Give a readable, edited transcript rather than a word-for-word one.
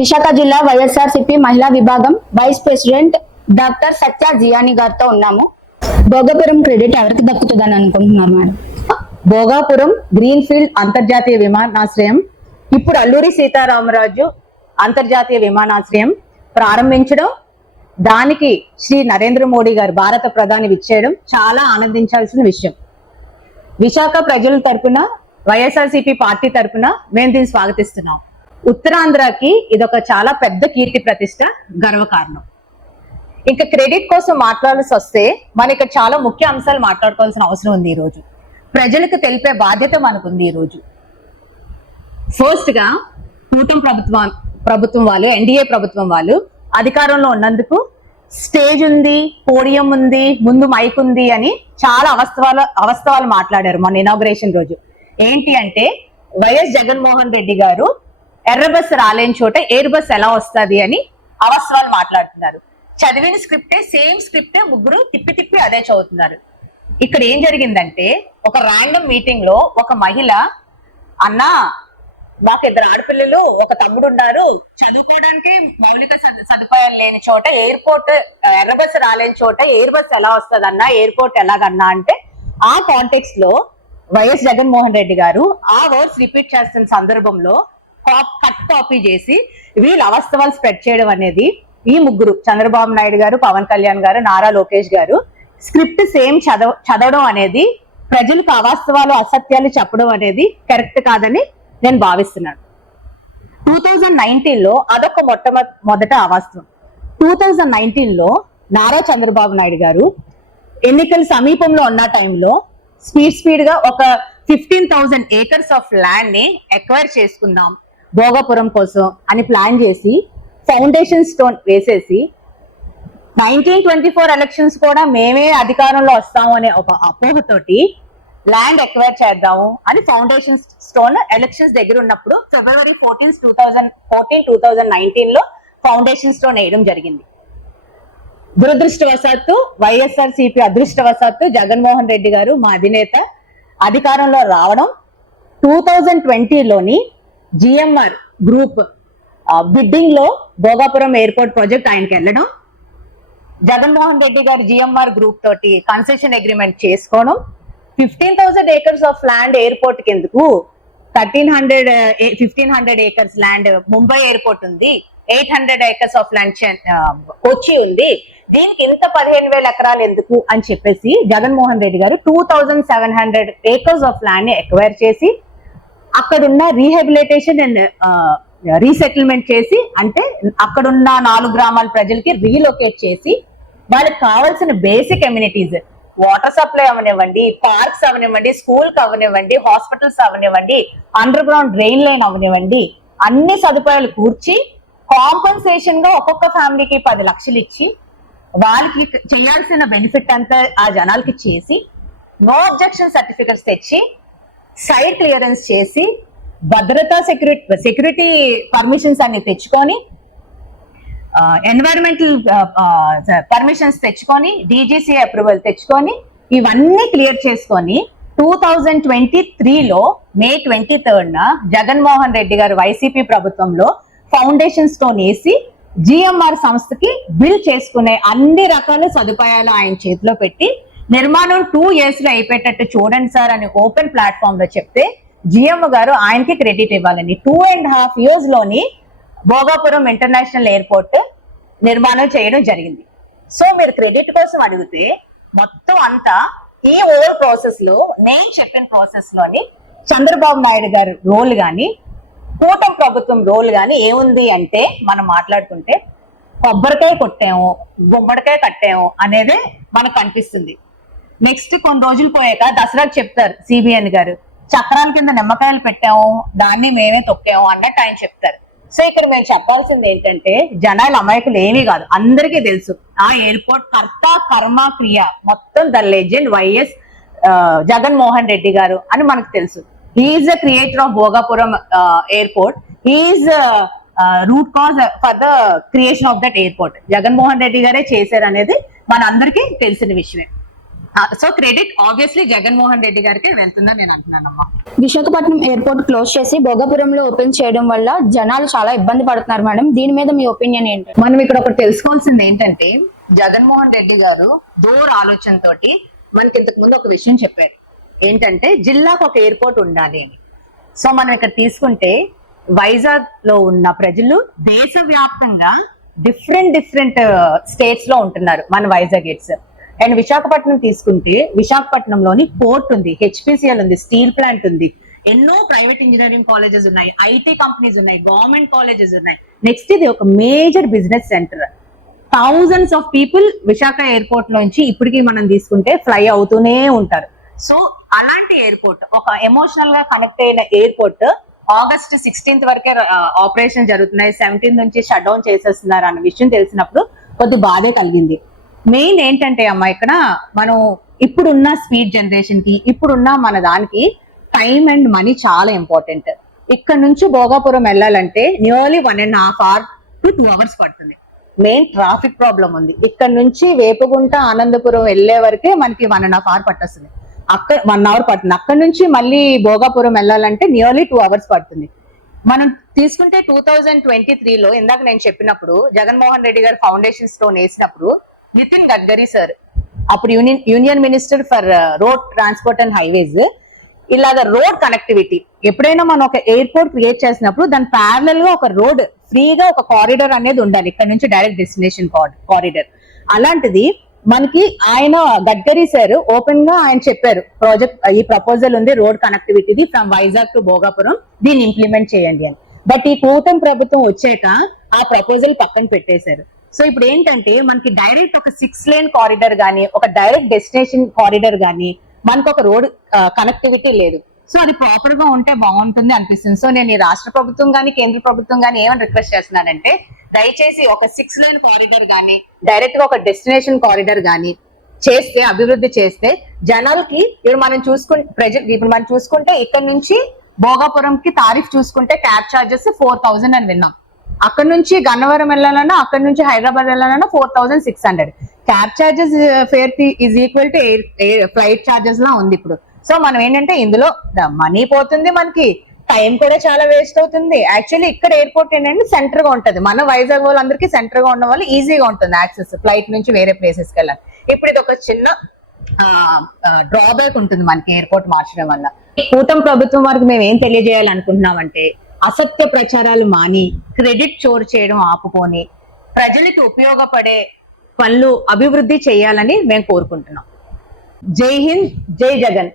విశాఖ జిల్లా వైఎస్ఆర్సీపీ మహిళా విభాగం వైస్ ప్రెసిడెంట్ డాక్టర్ సత్య జియాని గారితో ఉన్నాము. భోగాపురం క్రెడిట్ ఎవరికి దక్కుతుందని అనుకుంటున్నారు మేడం? భోగాపురం గ్రీన్ఫీల్డ్ అంతర్జాతీయ విమానాశ్రయం ఇప్పుడు అల్లూరి సీతారామరాజు అంతర్జాతీయ విమానాశ్రయం ప్రారంభించడం, దానికి శ్రీ నరేంద్ర మోడీ గారు భారత ప్రధాని విచ్చేయడం చాలా ఆనందించాల్సిన విషయం. విశాఖ ప్రజల తరపున, వైఎస్ఆర్సీపీ పార్టీ తరపున మేము దీన్ని స్వాగతిస్తున్నాం. ఉత్తరాంధ్రకి ఇదొక చాలా పెద్ద కీర్తి ప్రతిష్ట, గర్వకారణం. ఇంకా క్రెడిట్ కోసం మాట్లాడాల్సి వస్తే మన ఇక్కడ చాలా ముఖ్య అంశాలు మాట్లాడుకోవాల్సిన అవసరం ఉంది. ఈ రోజు ప్రజలకు తెలిపే బాధ్యత మనకుంది. ఈ రోజు ఫస్ట్ గా కూటమి ప్రభుత్వం వాళ్ళు, ఎన్డీఏ ప్రభుత్వం వాళ్ళు అధికారంలో ఉన్నందుకు స్టేజ్ ఉంది, పోడియం ఉంది, ముందు మైక్ ఉంది అని చాలా అవస్తవాలు మాట్లాడారు మొన్న ఇనాగ్రేషన్ రోజు. ఏంటి అంటే వైఎస్ జగన్మోహన్ రెడ్డి గారు ఎర్ర బస్ రాలేని చోట ఎయిర్ బస్ ఎలా వస్తుంది అని అవస్తవాలు మాట్లాడుతున్నారు. చదివిన స్క్రిప్టే, సేమ్ స్క్రిప్టే ముగ్గురు తిప్పి తిప్పి అదే చదువుతున్నారు. ఇక్కడ ఏం జరిగిందంటే ఒక ర్యాండమ్ మీటింగ్ లో ఒక మహిళ, అన్నా మాకు 2 ఆడపిల్లలు, ఒక తమ్ముడు ఉన్నారు, చదువుకోవడానికి మౌలిక సదుపాయాలు లేని చోట ఎయిర్పోర్ట్, ఎర్ర బస్సు రాలేని చోట ఎయిర్ బస్ ఎలా వస్తుంది అన్నా, ఎయిర్పోర్ట్ ఎలాగన్నా అంటే ఆ కాంటెక్స్ట్ లో వైఎస్ జగన్మోహన్ రెడ్డి గారు ఆ వర్డ్స్ రిపీట్ చేస్తున్న సందర్భంలో కట్ కాపీ చేసి వీళ్ళు అవస్తవాలు స్ప్రెడ్ చేయడం అనేది, ఈ ముగ్గురు చంద్రబాబు నాయుడు గారు, పవన్ కళ్యాణ్ గారు, నారా లోకేష్ గారు స్క్రిప్ట్ సేమ్ చదవడం అనేది, ప్రజలకు అవాస్తవాలు అసత్యాలు చెప్పడం అనేది కరెక్ట్ కాదని నేను భావిస్తున్నాను. 2019 లో అదొక మొదట అవాస్తవం. 2019 లో నారా చంద్రబాబు నాయుడు గారు ఎన్నికల సమీపంలో ఉన్న టైంలో స్పీడ్ గా ఒక 15,000 acres ఆఫ్ ల్యాండ్ ని ఎక్వైర్ చేసుకుందాం భోగాపురం కోసం అని ప్లాన్ చేసి ఫౌండేషన్ స్టోన్ వేసేసి 1924 ఎలక్షన్స్ కూడా మేమే అధికారంలో వస్తాము అనే ఒక అపోహతోటి ల్యాండ్ ఎక్వైర్ చేద్దాము అని ఫౌండేషన్ స్టోన్ ఎలక్షన్స్ దగ్గర ఉన్నప్పుడు February 14, 2019 లో ఫౌండేషన్ స్టోన్ వేయడం జరిగింది. దురదృష్టవశాత్తు వైఎస్ఆర్సీపీ అదృష్టవశాత్తు జగన్మోహన్ రెడ్డి గారు, మా అధినేత, అధికారంలో రావడం, 2020లోని జిఎంఆర్ గ్రూప్ బిడ్డింగ్ లో భోగాపురం ఎయిర్పోర్ట్ ప్రాజెక్ట్ ఆయనకి వెళ్ళడం, జగన్మోహన్ రెడ్డి గారు జిఎంఆర్ గ్రూప్ తోటి కన్సెషన్ అగ్రిమెంట్ చేసుకోవడం, 15,000 acres ఆఫ్ ల్యాండ్ ఎయిర్పోర్ట్ కి ఎందుకు, 1,500 acres ల్యాండ్ ముంబై ఎయిర్పోర్ట్ ఉంది, 800 acres ఆఫ్ ల్యాండ్ కొచ్చి ఉంది, దీనికి ఇంత 15,000 ఎకరాలు ఎందుకు అని చెప్పేసి జగన్మోహన్ రెడ్డి గారు 2,700 acres ఆఫ్ ల్యాండ్ ని ఎక్వైర్ చేసి అక్కడున్న రీహాబిలిటేషన్ అండ్ రీసెటిల్మెంట్ చేసి, అంటే అక్కడున్న 4 గ్రామాల ప్రజలకి రీలొకేట్ చేసి వాళ్ళకి కావాల్సిన బేసిక్ అమ్యూనిటీస్, వాటర్ సప్లై అవనివ్వండి, పార్క్స్ అవనివ్వండి, స్కూల్ కి అవనివ్వండి, హాస్పిటల్స్ అవనివ్వండి, అండర్ గ్రౌండ్ డ్రైన్ లైన్ అవనివ్వండి, అన్ని సదుపాయాలు కూర్చి కాంపన్సేషన్ గా ఒక్కొక్క ఫ్యామిలీకి 10 లక్షలు ఇచ్చి వాళ్ళకి చేయాల్సిన బెనిఫిట్ అంతా ఆ జనాలకి చేసి, నో అబ్జెక్షన్ సర్టిఫికెట్స్ తెచ్చి, సైట్ క్లియరెన్స్ చేసి, భద్రతా సెక్యూరిటీ పర్మిషన్స్ అన్ని తెచ్చుకొని, ఎన్వైరన్మెంటల్ పర్మిషన్స్ తెచ్చుకొని, డీజీసీ అప్రూవల్ తెచ్చుకొని, ఇవన్నీ క్లియర్ చేసుకొని 2023లో May 23 జగన్మోహన్ రెడ్డి గారు వైసీపీ ప్రభుత్వంలో ఫౌండేషన్ స్టోన్ వేసి జిఎంఆర్ సంస్థకి బిల్ చేసుకునే అన్ని రకాల సదుపాయాలు ఆయన చేతిలో పెట్టి, నిర్మాణం 2 years లో అయిపోయేటట్టు చూడండి సార్ అని ఓపెన్ ప్లాట్ఫామ్ లో చెప్తే జిఎం గారు ఆయనకి క్రెడిట్ ఇవ్వాలని 2.5 years లోని భోగాపురం ఇంటర్నేషనల్ ఎయిర్పోర్ట్ నిర్మాణం చేయడం జరిగింది. సో మీరు క్రెడిట్ కోసం అడిగితే మొత్తం అంతా ఈ ఓవర్ ప్రాసెస్ లో, నేను చెప్పిన ప్రాసెస్ లోని చంద్రబాబు నాయుడు గారి రోల్ గాని, కూటమి ప్రభుత్వం రోల్ గాని ఏముంది అంటే, మనం మాట్లాడుకుంటే కొబ్బరికాయ కొట్టాము, గుమ్మడికాయ కట్టాము అనేదే మనకు కనిపిస్తుంది. నెక్స్ట్ కొన్ని రోజులు పోయాక దసరాకు చెప్తారు సిబిఎన్ గారు, చక్రాల కింద నిమ్మకాయలు పెట్టాము, దాన్ని మేమే తొక్కాము అన్నట్టు ఆయన చెప్తారు. సో ఇక్కడ మేము చెప్పాల్సింది ఏంటంటే, జనాల అమాయకులు ఏమీ కాదు, అందరికీ తెలుసు ఆ ఎయిర్పోర్ట్ కర్త కర్మ క్రియ మొత్తం ద లెజెండ్ వైఎస్ జగన్మోహన్ రెడ్డి గారు అని మనకు తెలుసు. He's the creator of Bhogapuram airport, he's root cause for the creation of that airport. Jaganmohan Reddy గారే చేశారు అనేది మన అందరికీ తెలిసిన విషయమే. So credit obviously Jaganmohan Reddy గారికి వెళ్తుందని నేను అంటున్నానమ్మా. విశాఖపట్నం ఎయిర్పోర్ట్ క్లోజ్ చేసి భోగాపురంలో ఓపెన్ చేయడం వల్ల జనాలు చాలా ఇబ్బంది పడుతున్నారు మేడం. దీని మీద మీ ఒపీనియన్ ఏంటి? మనం ఇక్కడ ఒకటి తెలుసుకోవాల్సింది ఏంటంటే జగన్మోహన్ రెడ్డి గారు దూర ఆలోచనతోటి మనకి ఇంతకు ముందు ఒక విషయం చెప్పారు. ఏంటంటే జిల్లాకు ఒక ఎయిర్పోర్ట్ ఉండాలి అని. సో మనం ఇక్కడ తీసుకుంటే వైజాగ్ లో ఉన్న ప్రజలు దేశవ్యాప్తంగా డిఫరెంట్ స్టేట్స్ లో ఉంటున్నారు మన వైజాగేట్స్. అండ్ విశాఖపట్నం తీసుకుంటే విశాఖపట్నంలోని పోర్ట్ ఉంది, హెచ్పిసిఎల్ ఉంది, స్టీల్ ప్లాంట్ ఉంది, ఎన్నో ప్రైవేట్ ఇంజనీరింగ్ కాలేజెస్ ఉన్నాయి, ఐటీ కంపెనీస్ ఉన్నాయి, గవర్నమెంట్ కాలేజెస్ ఉన్నాయి. నెక్స్ట్ ఇది ఒక major business centre. Thousands of people Visakha airport నుంచి ఇప్పటికీ మనం తీసుకుంటే ఫ్లై అవుతూనే ఉంటారు. సో అలాంటి ఎయిర్పోర్ట్, ఒక ఎమోషనల్ గా కనెక్ట్ అయిన ఎయిర్పోర్ట్ ఆగస్ట్ 16th వరకే ఆపరేషన్ జరుగుతున్నాయి, 17th నుంచి షట్ డౌన్ చేసేస్తున్నారు అన్న విషయం తెలిసినప్పుడు కొద్ది బాధే కలిగింది. మెయిన్ ఏంటంటే అమ్మా, ఇక్కడ మనం ఇప్పుడున్న స్పీడ్ జనరేషన్ కి ఇప్పుడున్న మన దానికి టైం అండ్ మనీ చాలా ఇంపార్టెంట్. ఇక్కడ నుంచి భోగాపురం వెళ్ళాలంటే నియర్లీ 1.5 hours to 2 hours పడుతుంది. మెయిన్ ట్రాఫిక్ ప్రాబ్లం ఉంది. ఇక్కడ నుంచి వేపగుంట ఆనందపురం వెళ్లే వరకే మనకి 1.5 hours పట్టొస్తుంది. అక్కడ 1 hour పడుతుంది. అక్కడ నుంచి మళ్ళీ భోగాపురం వెళ్ళాలంటే నియర్లీ 2 hours పడుతుంది. మనం తీసుకుంటే 2023లో ఇందాక నేను చెప్పినప్పుడు జగన్మోహన్ రెడ్డి గారు ఫౌండేషన్ స్టోన్ వేసినప్పుడు నితిన్ గడ్కరీ సార్, అప్పుడు union minister for road transport and highways, ఇలాగ రోడ్ కనెక్టివిటీ ఎప్పుడైనా మనం ఒక ఎయిర్పోర్ట్ క్రియేట్ చేసినప్పుడు దాని ప్యారలల్ గా ఒక రోడ్ ఫ్రీగా ఒక కారిడార్ అనేది ఉండాలి, ఇక్కడ నుంచి డైరెక్ట్ డెస్టినేషన్ కారిడార్. అలాంటిది మనకి ఆయన గడ్కరీ సార్ ఓపెన్ గా ఆయన చెప్పారు, ఈ ప్రపోజల్ ఉంది రోడ్ కనెక్టివిటీది ఫ్రమ్ వైజాగ్ టు భోగాపురం, దీన్ని ఇంప్లిమెంట్ చేయండి అని. బట్ ఈ కూటమి ప్రభుత్వం వచ్చాక ఆ ప్రపోజల్ పక్కన పెట్టేశారు. సో ఇప్పుడు ఏంటంటే మనకి డైరెక్ట్ ఒక 6 lane కారిడార్ గానీ, ఒక డైరెక్ట్ డెస్టినేషన్ కారిడార్ గానీ, మనకు ఒక రోడ్ కనెక్టివిటీ లేదు. సో అది ప్రాపర్ గా ఉంటే బాగుంటుంది అనిపిస్తుంది. సో నేను ఈ రాష్ట్ర ప్రభుత్వం గానీ కేంద్ర ప్రభుత్వం గానీ ఏమని రిక్వెస్ట్ చేస్తున్నానంటే, దయచేసి ఒక 6 lane కారిడార్ గానీ, డైరెక్ట్ గా ఒక డెస్టినేషన్ కారిడార్ గానీ చేస్తే, అభివృద్ధి చేస్తే జనాలకి ఇప్పుడు మనం చూసుకుంటే ఇక్కడ నుంచి భోగాపురంకి తారీఫ్ చూసుకుంటే క్యాబ్ చార్జెస్ 4,000 అని విన్నాం. అక్కడ నుంచి గన్నవరం వెళ్ళాలన్నా, అక్కడ నుంచి హైదరాబాద్ వెళ్ళాలన్నా 4,600. Cab charges fare is equal to flight charges లా ఉంది ఇప్పుడు. సో మనం ఏంటంటే ఇందులో మనీ పోతుంది, మనకి టైం కూడా చాలా వేస్ట్ అవుతుంది. యాక్చువల్లీ ఇక్కడ ఎయిర్పోర్ట్ ఏంటంటే సెంటర్ గా ఉంటది, మన వైజాగ్ వాళ్ళందరికీ సెంటర్ గా ఉండడం వల్ల ఈజీగా ఉంటుంది యాక్సెస్ ఫ్లైట్ నుంచి వేరే ప్లేసెస్కి వెళ్ళాలి. ఇప్పుడు ఇది ఒక చిన్న డ్రాబ్యాక్ ఉంటుంది మనకి ఎయిర్పోర్ట్ మార్చడం వల్ల. కూటమి ప్రభుత్వం వరకు మేము ఏం తెలియజేయాలనుకుంటున్నామంటే, అసత్య ప్రచారాలు మాని క్రెడిట్ చోరు చేయడం ఆపుకొని ప్రజలకు ఉపయోగపడే పనులు అభివృద్ధి చేయాలని మేము కోరుకుంటున్నాం. జై హింద్, జై జగన్.